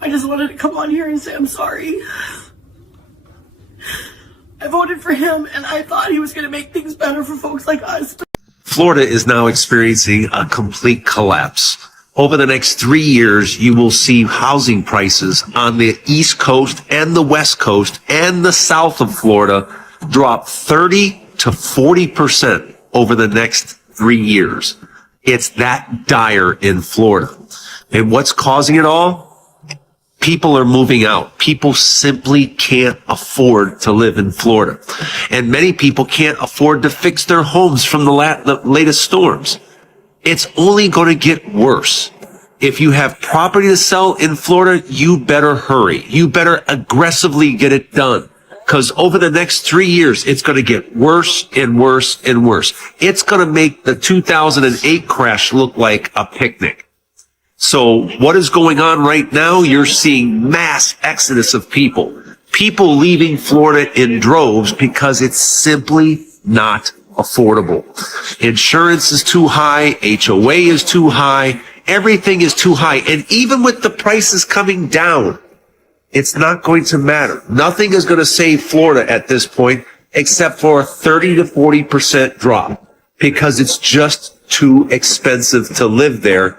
I just wanted to come on here and say I'm sorry. I voted for him and I thought he was going to make things better for folks like us. Florida is now experiencing a complete collapse. Over the next 3 years, you will see housing prices on the East Coast and the West Coast and the south of Florida drop 30 to 40% over the next 3 years. It's that dire in Florida. And what's causing it all? People are moving out. People simply can't afford to live in Florida. And many people can't afford to fix their homes from the latest storms. It's only going to get worse. If you have property to sell in Florida, you better hurry. You better aggressively get it done. Because over the next 3 years, it's going to get worse and worse and worse. It's going to make the 2008 crash look like a picnic. So what is going on right now? You're seeing mass exodus of people. People leaving Florida in droves because it's simply not affordable. Insurance is too high. HOA is too high. Everything is too high. And even with the prices coming down, it's not going to matter. Nothing is going to save Florida at this point except for a 30 to 40% drop because it's just too expensive to live there.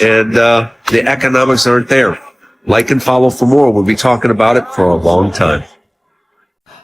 And the economics aren't there. Like and follow for more. We'll be talking about it for a long time.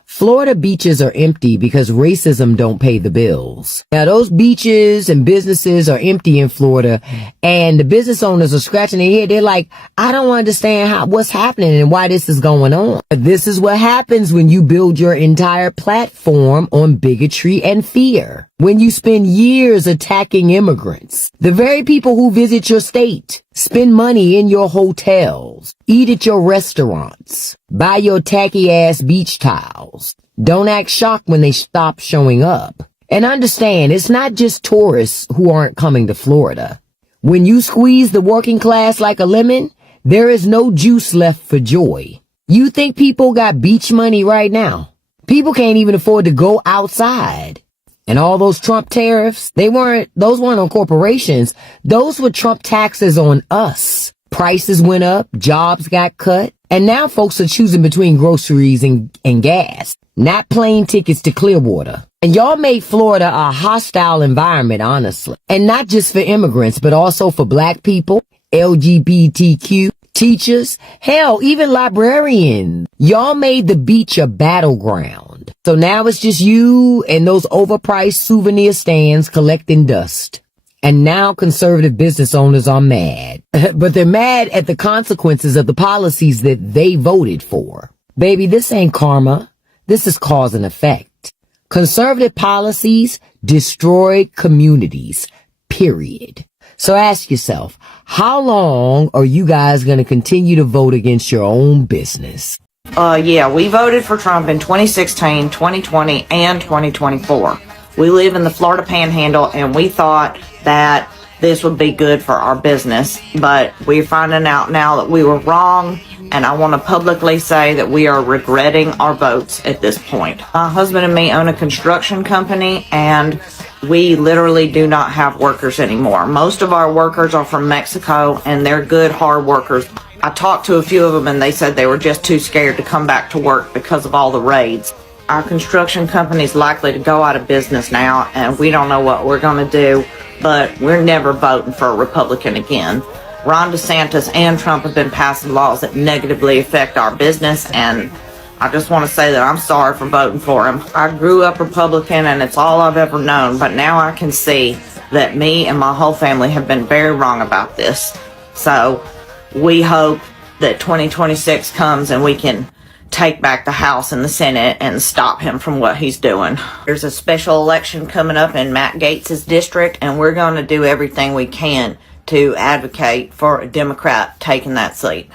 Florida beaches are empty because racism don't pay the bills. Now, those beaches and businesses are empty in Florida, and the business owners are scratching their head. They're like, I don't understand what's happening and why this is going on. This is what happens when you build your entire platform on bigotry and fear. When you spend years attacking immigrants, the very people who visit your state, spend money in your hotels, eat at your restaurants, buy your tacky ass beach towels, don't act shocked when they stop showing up. And understand, it's not just tourists who aren't coming to Florida. When you squeeze the working class like a lemon, there is no juice left for joy. You think people got beach money right now? People can't even afford to go outside. And all those Trump tariffs, those weren't on corporations. Those were Trump taxes on us. Prices went up, jobs got cut, and now folks are choosing between groceries and gas, not plane tickets to Clearwater. And y'all made Florida a hostile environment, honestly. And not just for immigrants, but also for black people, LGBTQ, teachers, hell, even librarians. Y'all made the beach a battleground. So now it's just you and those overpriced souvenir stands collecting dust. And now conservative business owners are mad. But they're mad at the consequences of the policies that they voted for. Baby, this ain't karma. This is cause and effect. Conservative policies destroy communities, period. So ask yourself, how long are you guys going to continue to vote against your own business? Yeah, we voted for Trump in 2016, 2020, and 2024. We live in the Florida Panhandle, and we thought that this would be good for our business, but we're finding out now that we were wrong, and I want to publicly say that we are regretting our votes at this point. My husband and me own a construction company, and we literally do not have workers anymore. Most of our workers are from Mexico, and they're good, hard workers. I talked to a few of them, and they said they were just too scared to come back to work because of all the raids. Our construction company is likely to go out of business now, and we don't know what we're going to do, but we're never voting for a Republican again. Ron DeSantis and Trump have been passing laws that negatively affect our business, and I just want to say that I'm sorry for voting for him. I grew up Republican, and it's all I've ever known, but now I can see that me and my whole family have been very wrong about this. So we hope that 2026 comes and we can take back the House and the Senate and stop him from what he's doing. There's a special election coming up in Matt Gaetz' district, and we're going to do everything we can to advocate for a Democrat taking that seat.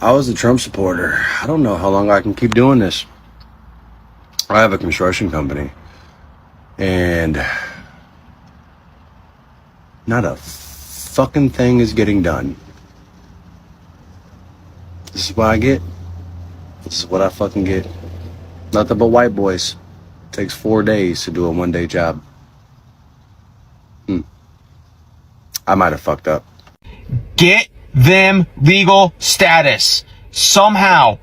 I was a Trump supporter. I don't know how long I can keep doing this. I have a construction company, and not a fucking thing is getting done. This is what I get. This is what I fucking get. Nothing but white boys. Takes 4 days to do a one-day job. I might have fucked up. Get them legal status somehow.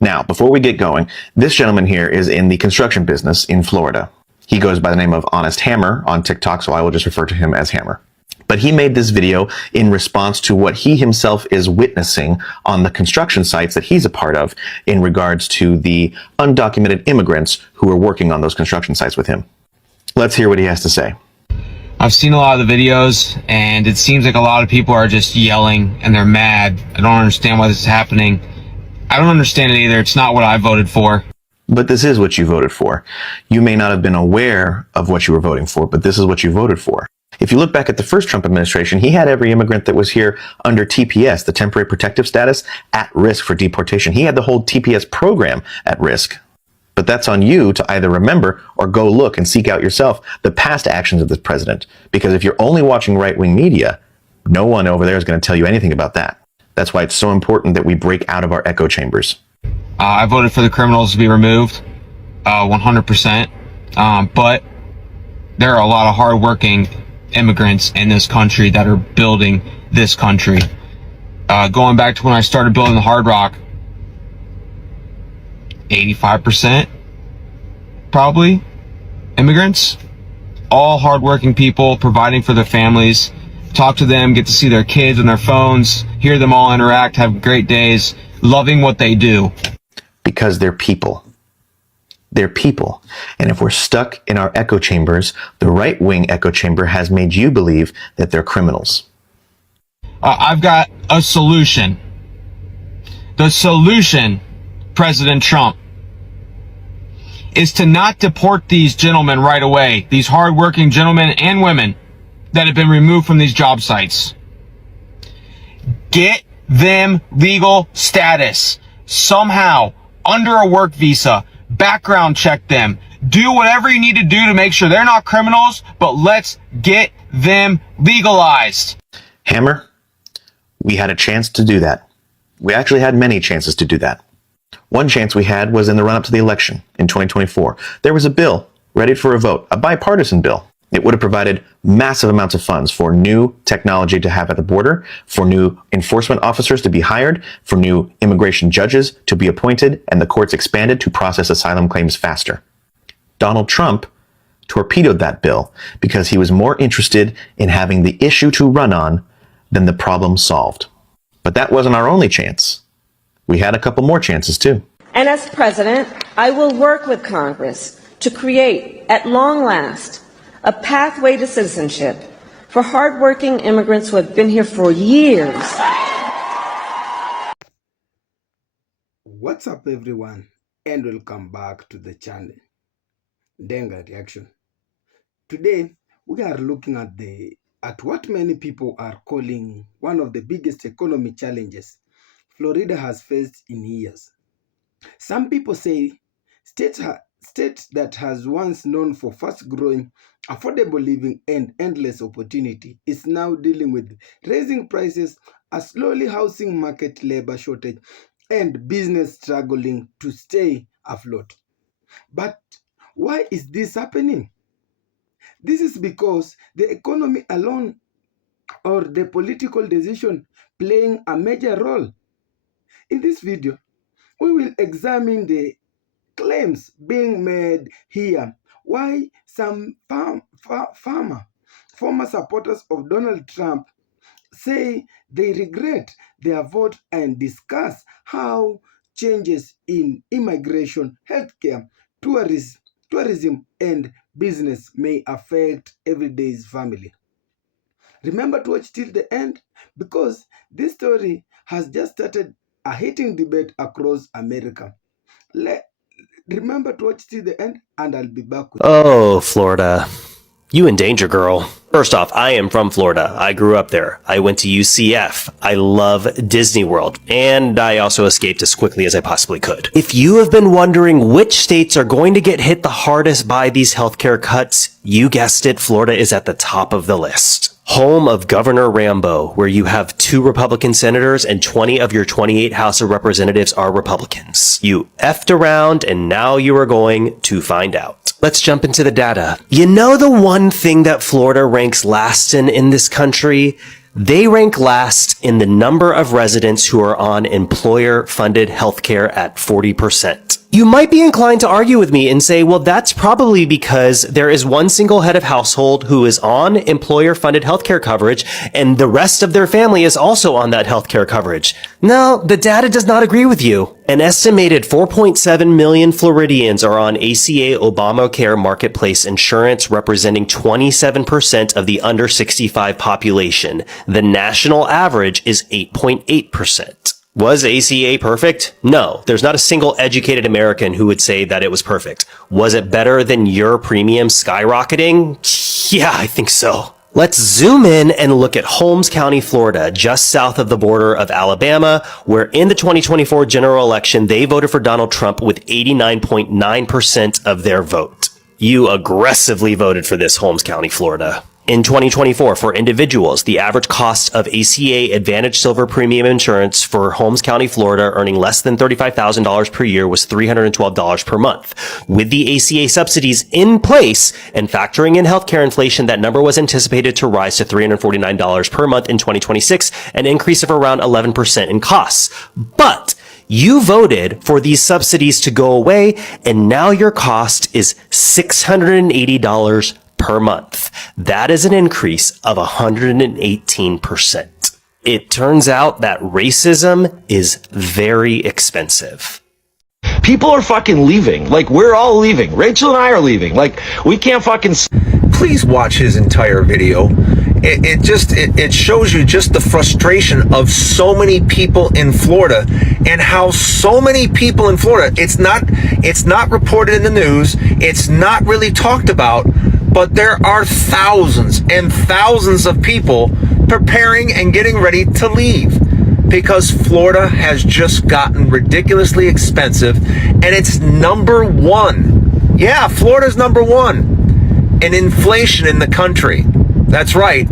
Now, before we get going, this gentleman here is in the construction business in Florida. He goes by the name of Honest Hammer on TikTok, so I will just refer to him as Hammer. But he made this video in response to what he himself is witnessing on the construction sites that he's a part of in regards to the undocumented immigrants who are working on those construction sites with him. Let's hear what he has to say. I've seen a lot of the videos, and it seems like a lot of people are just yelling and they're mad. I don't understand why this is happening. I don't understand it either. It's not what I voted for. But this is what you voted for. You may not have been aware of what you were voting for, but this is what you voted for. If you look back at the first Trump administration, he had every immigrant that was here under TPS, the temporary protective status, at risk for deportation. He had the whole TPS program at risk. But that's on you to either remember or go look and seek out yourself the past actions of this president. Because if you're only watching right-wing media, no one over there is going to tell you anything about that. That's why it's so important that we break out of our echo chambers. I voted for the criminals to be removed, 100%. But there are a lot of hardworking immigrants in this country that are building this country. Going back to when I started building the Hard Rock, 85% probably immigrants, all hardworking people providing for their families. Talk to them, get to see their kids on their phones, hear them all interact, have great days, loving what they do. Because they're people. They're people. And if we're stuck in our echo chambers, the right-wing echo chamber has made you believe that they're criminals. I've got a solution. The solution, President Trump, is to not deport these gentlemen right away, these hardworking gentlemen and women that have been removed from these job sites. Get them legal status somehow under a work visa. Background check them. Do whatever you need to do to make sure they're not criminals, but let's get them legalized. Hammer, we had a chance to do that. We actually had many chances to do that. One chance we had was in the run-up to the election in 2024. There was a bill ready for a vote, a bipartisan bill. It would have provided massive amounts of funds for new technology to have at the border, for new enforcement officers to be hired, for new immigration judges to be appointed, and the courts expanded to process asylum claims faster. Donald Trump torpedoed that bill because he was more interested in having the issue to run on than the problem solved. But that wasn't our only chance. We had a couple more chances too. And as president, I will work with Congress to create, at long last, a pathway to citizenship for hardworking immigrants who have been here for years. What's up, everyone, and welcome back to the channel Ndenga Reaction. Today we are looking at what many people are calling one of the biggest economy challenges Florida has faced in years. Some people say state that has once known for fast-growing, affordable living and endless opportunity is now dealing with raising prices, a slowly housing market, labor shortage, and business struggling to stay afloat. But why is this happening? This is because the economy alone or the political decision playing a major role. In this video, we will examine the claims being made here, why some former supporters of Donald Trump say they regret their vote, and discuss how changes in immigration, healthcare, tourism, and business may affect everyday's family. Remember to watch till the end, because this story has just started a heating debate across America. Remember to watch till the end, and I'll be back with Oh, Florida. You in danger, girl. First off, I am from Florida. I grew up there. I went to UCF. I love Disney World. And I also escaped as quickly as I possibly could. If you have been wondering which states are going to get hit the hardest by these healthcare cuts, you guessed it, Florida is at the top of the list. Home of Governor Rambo, where you have 2 Republican senators and 20 of your 28 House of Representatives are Republicans. You effed around, and now you are going to find out. Let's jump into the data. You know the one thing that Florida ranks last in this country? They rank last in the number of residents who are on employer-funded healthcare at 40%. You might be inclined to argue with me and say, well, that's probably because there is one single head of household who is on employer-funded healthcare coverage, and the rest of their family is also on that healthcare coverage. No, the data does not agree with you. An estimated 4.7 million Floridians are on ACA Obamacare Marketplace insurance, representing 27% of the under 65 population. The national average is 8.8%. Was ACA perfect? No, there's not a single educated American who would say that it was perfect. Was it better than your premium skyrocketing? Yeah, I think so. Let's zoom in and look at Holmes County, Florida, just south of the border of Alabama, where in the 2024 general election, they voted for Donald Trump with 89.9% of their vote. You aggressively voted for this, Holmes County, Florida. In 2024, for individuals, the average cost of ACA Advantage Silver Premium Insurance for Holmes County, Florida, earning less than $35,000 per year was $312 per month. With the ACA subsidies in place and factoring in healthcare inflation, that number was anticipated to rise to $349 per month in 2026, an increase of around 11% in costs. But you voted for these subsidies to go away, and now your cost is $680 per month. That is an increase of 118%. It turns out that racism is very expensive. People are fucking leaving. Like, we're all leaving. Rachel and I are leaving. Like, we can't fucking... Please watch his entire video. It shows you just the frustration of so many people in Florida, and how so many people in Florida, it's not reported in the news, it's not really talked about, but there are thousands and thousands of people preparing and getting ready to leave because Florida has just gotten ridiculously expensive, and it's number one. Yeah, Florida's number one in inflation in the country. That's right.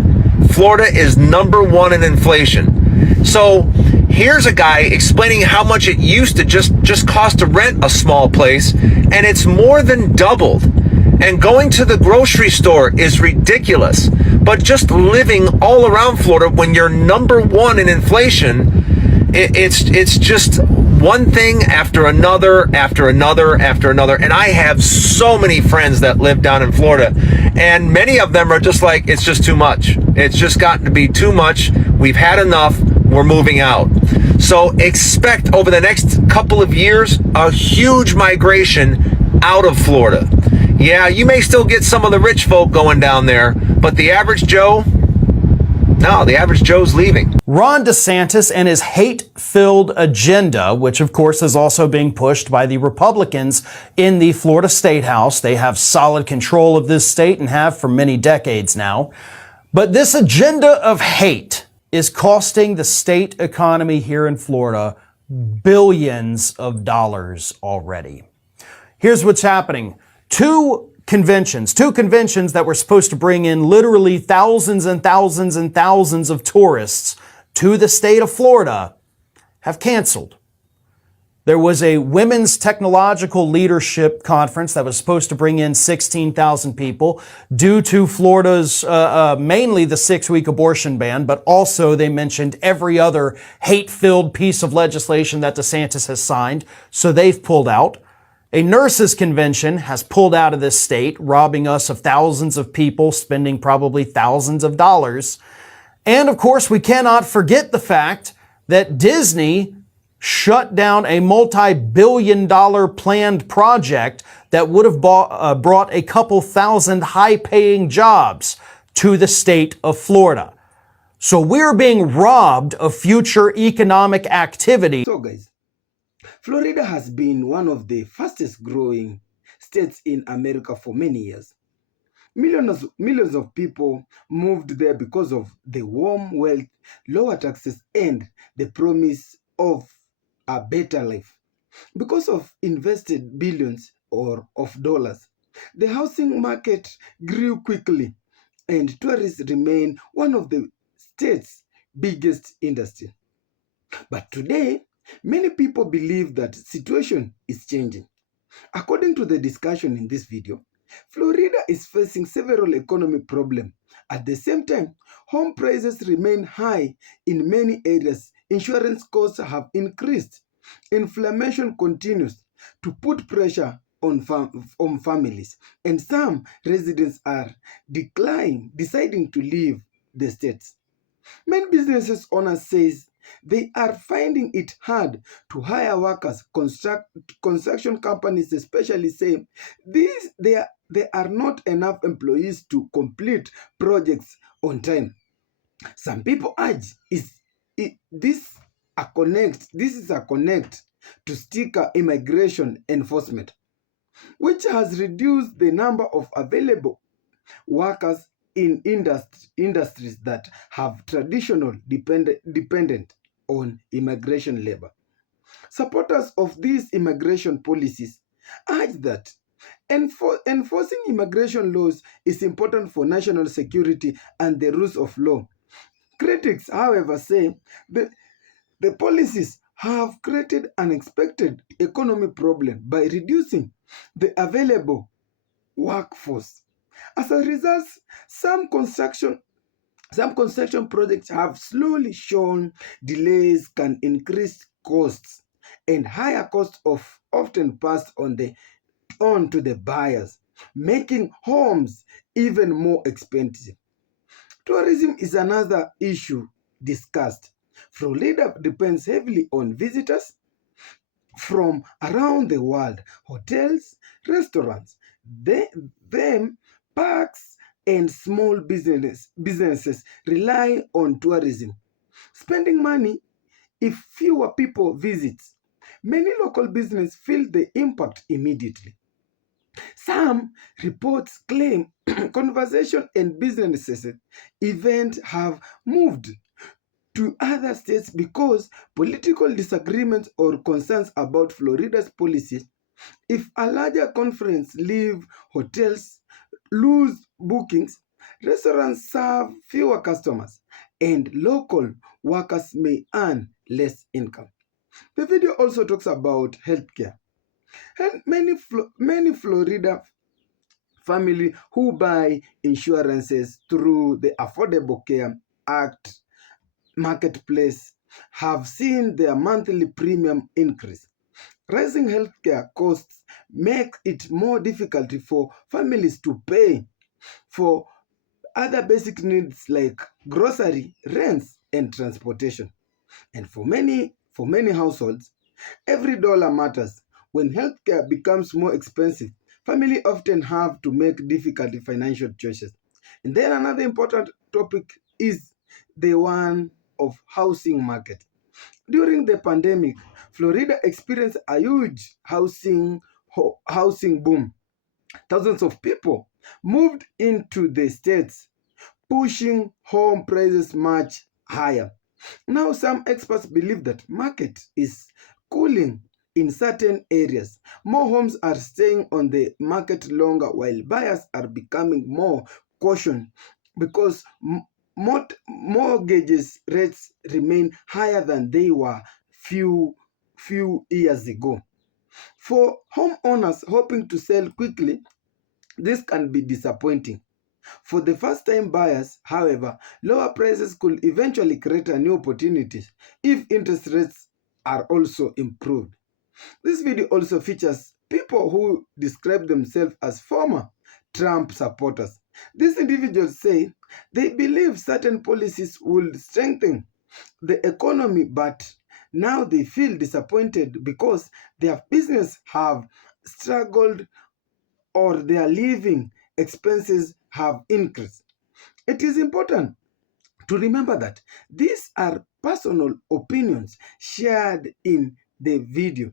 Florida is number one in inflation. So here's a guy explaining how much it used to just cost to rent a small place, and it's more than doubled. And going to the grocery store is ridiculous. But just living all around Florida, when you're number one in inflation, it's just one thing after another, after another, after another. And I have so many friends that live down in Florida, and many of them are just like, it's just too much. It's just gotten to be too much. We've had enough. We're moving out. So expect over the next couple of years a huge migration out of Florida. Yeah, you may still get some of the rich folk going down there, but the average Joe, no, the average Joe's leaving. Ron DeSantis and his hate-filled agenda, which of course is also being pushed by the Republicans in the Florida State House. They have solid control of this state and have for many decades now. But this agenda of hate is costing the state economy here in Florida billions of dollars already. Here's what's happening. Two conventions that were supposed to bring in literally thousands and thousands and thousands of tourists to the state of Florida have canceled. There was a women's technological leadership conference that was supposed to bring in 16,000 people due to Florida's mainly the 6-week abortion ban, but also they mentioned every other hate-filled piece of legislation that DeSantis has signed, so they've pulled out. A nurses convention has pulled out of this state, robbing us of thousands of people, spending probably thousands of dollars. And of course, we cannot forget the fact that Disney shut down a multi-billion-dollar planned project that would have brought a couple thousand high-paying jobs to the state of Florida. So we're being robbed of future economic activity. So guys, Florida has been one of the fastest growing states in America for many years. Millions of people moved there because of the warm wealth, lower taxes, and the promise of a better life. Because of invested billions of dollars, the housing market grew quickly, and tourism remain one of the state's biggest industry. But today, many people believe that situation is changing. According to the discussion in this video, Florida is facing several economic problems At the same time, home prices remain high in many areas. Insurance costs have increased. Inflation continues to put pressure on families, and some residents are deciding to leave the states. Many businesses owners says they are finding it hard to hire workers. Construction companies especially say there are not enough employees to complete projects on time. Some people urge this is a connect to stricter immigration enforcement, which has reduced the number of available workers in industries that have traditionally dependent on immigration labor. Supporters of these immigration policies urge that enforcing immigration laws is important for national security and the rules of law. Critics, however, say that the policies have created unexpected economic problem by reducing the available workforce. As a result, some construction projects have slowly shown delays can increase costs, and higher costs often passed on to the buyers, making homes even more expensive. Tourism is another issue discussed. Florida depends heavily on visitors from around the world. Hotels, restaurants, parks, and small businesses rely on tourism, spending money if fewer people visit. Many local businesses feel the impact immediately. Some reports claim conversation and businesses events have moved to other states because political disagreements or concerns about Florida's policies. If a larger conference leave, hotels lose bookings, restaurants serve fewer customers, and local workers may earn less income. The video also talks about healthcare. And many Florida family who buy insurances through the Affordable Care Act marketplace have seen their monthly premium increase. Rising healthcare costs make it more difficult for families to pay for other basic needs like grocery, rents, and transportation. And for many households, every dollar matters. When healthcare becomes more expensive, families often have to make difficult financial choices. And then another important topic is the one of housing market. During the pandemic, Florida experienced a huge housing boom. Thousands of people moved into the states, pushing home prices much higher. Now, some experts believe that market is cooling in certain areas. More homes are staying on the market longer, while buyers are becoming more cautious because mortgages rates remain higher than they were few years ago. For homeowners hoping to sell quickly, this can be disappointing. For the first-time buyers, however, lower prices could eventually create new opportunities if interest rates are also improved. This video also features people who describe themselves as former Trump supporters. These individuals say they believe certain policies will strengthen the economy, but now they feel disappointed because their business have struggled or their living expenses have increased. It is important to remember that these are personal opinions shared in the video.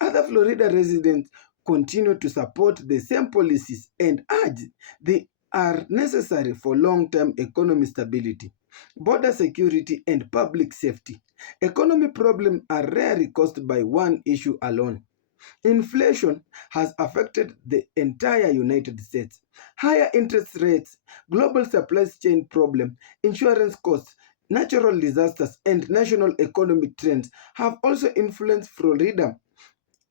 Other Florida residents continue to support the same policies and urge they are necessary for long-term economic stability, border security, and public safety. Economic problems are rarely caused by one issue alone. Inflation has affected the entire United States. Higher interest rates, global supply chain problems, insurance costs, natural disasters, and national economic trends have also influenced Florida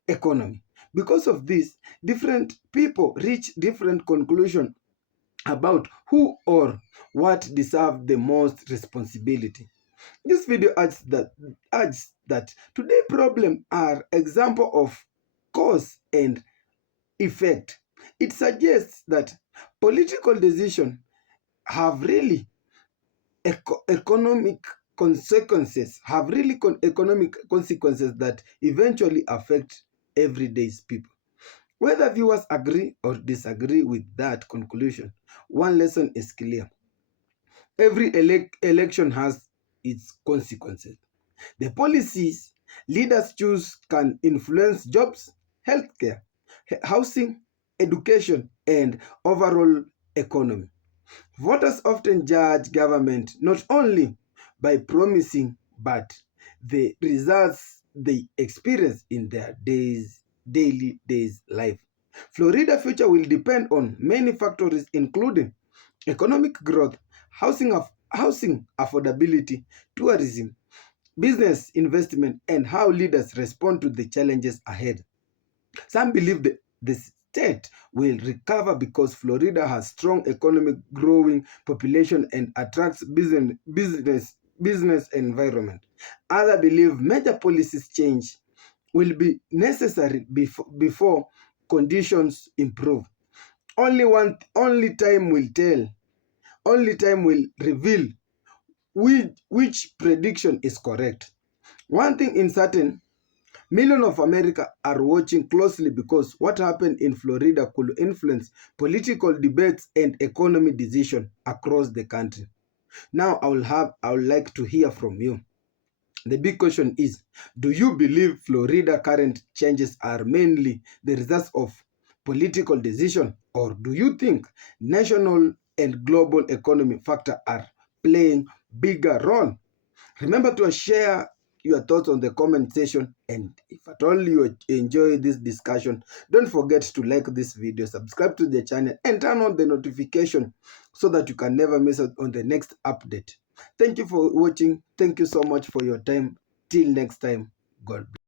economy. Because of this, different people reach different conclusions about who or what deserve the most responsibility. This video adds that today problems are example of cause and effect. It suggests that political decisions have really economic consequences, that eventually affect everyday people. Whether viewers agree or disagree with that conclusion, one lesson is clear. Every election has its consequences. The policies leaders choose can influence jobs, healthcare, housing, education, and overall economy. Voters often judge government not only by promising but the results they experience in their daily life. Florida future will depend on many factors including economic growth, housing affordability, tourism, business investment, and how leaders respond to the challenges ahead. Some believe that the state will recover because Florida has strong economic growing population and attracts business environment. Others believe major policies change will be necessary before conditions improve. Only time will tell. Only time will reveal which prediction is correct. One thing is certain, millions of America are watching closely because what happened in Florida could influence political debates and economy decisions across the country. Now I would like to hear from you. The big question is, do you believe Florida current changes are mainly the result of political decision, or do you think national and global economy factors are playing bigger role? Remember to share your thoughts on the comment section, and if at all you enjoy this discussion, don't forget to like this video, subscribe to the channel, and turn on the notification so that you can never miss out on the next update. Thank you for watching. Thank you so much for your time. Till next time, God bless.